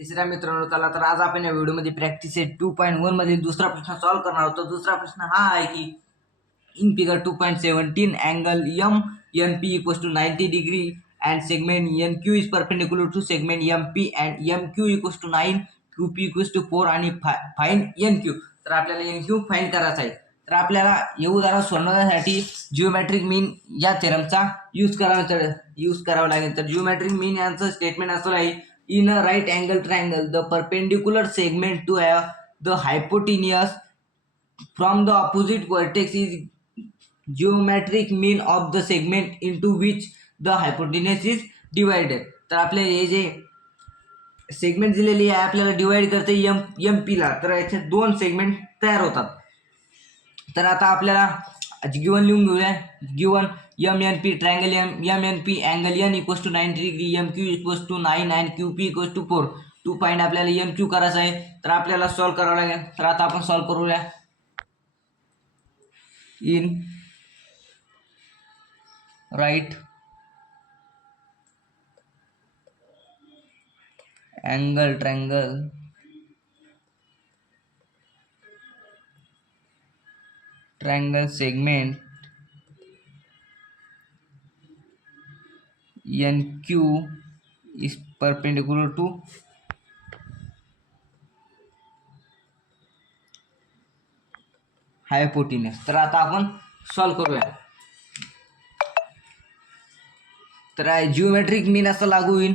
तिसऱ्या मित्रांनो, चला तर आज आपण या व्हिडिओमध्ये प्रॅक्टिस सेट 2.1 मधील दुसरा प्रश्न सॉल्व्ह करणार आहोत. दुसरा प्रश्न हा आहे की in figure 2.17 angle MNP equals to 90 degree and segment NQ is perpendicular to segment MP and MQ equals to 9, QP equals to 4 आणि फाइंड NQ. तर आपल्याला NQ फाइंड करायचा आहे. तर आपल्याला हे उदाहरण सोडवण्यासाठी जिओमेट्रिक मीन या थेरमचा यूज करावा लागेल. तर जिओमेट्रिक मीन यांचं स्टेटमेंट असं आहे, in a right angle triangle the perpendicular segment to the hypotenuse from the opposite vertex is geometric mean of the segment into which the hypotenuse is divided. तर आपले हे जे सेगमेंट दिलेली आहे आपल्याला डिवाइड करते एम पी ला, तर याचे दोन सेगमेंट तयार होतात. तर आता आपल्याला गिवन लिहून घेऊया. Given M N P triangle M N P angle N equals to 90 degree, M Q equals to 9 आणि Q P equals to 4. To find आपल्याला एम क्यू करायचं आहे. तर आपल्याला सॉल्व्ह करावं लागेल. तर आता आपण सॉल्व्ह करूया. In right angle triangle segment NQ is perpendicular to hypotenuse. तर आता आपण सॉल्व्ह करूया. तर जिओमेट्रिक मीन असं लागू होईल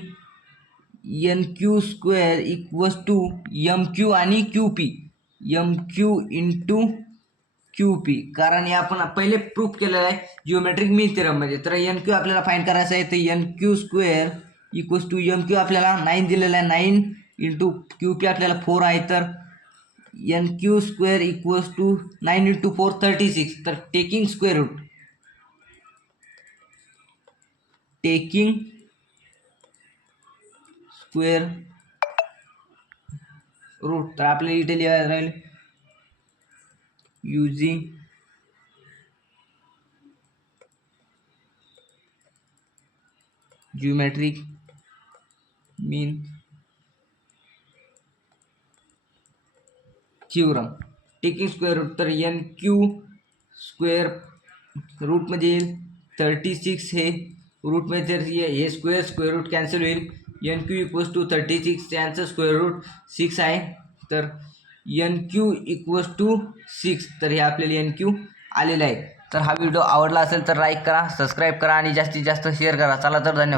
NQ square equals to MQ आणि QP, MQ इंटू QP. कारण हे आपण पहिले प्रूफ केलेलं आहे जिओमेट्रिक मीन थेरममध्ये. तर NQ आपल्याला फाइंड करायचं आहे. तर NQ square equals to MQ आपल्याला 9 दिलेला आहे, 9 इंटू QP आपल्याला 4 आहे. तर NQ square equals to 9 into 4 36. तर टेकिंग स्क्वेअर रूट, तर आपल्याला इथे लिहायला राहील युजिंग जिओमेट्रिक मीन थ्योरम. टेकिंग स्क्वेअर रूट, तर NQ स्क्वेअर रूटमध्ये येईल 36. हे रूटमध्ये हे स्क्वेअर रूट कॅन्सल होईल. NQ इक्वल्स टू 36, त्यांचं स्क्वेअर रूट 6 आहे. तर NQ इक्वल्स टू 6. तर हे आपल्याला NQ आलेलं आहे. तर हा व्हिडिओ आवडला असेल तर लाईक करा, सबस्क्राईब करा आणि जास्तीत जास्त शेअर करा. चला तर धन्यवाद.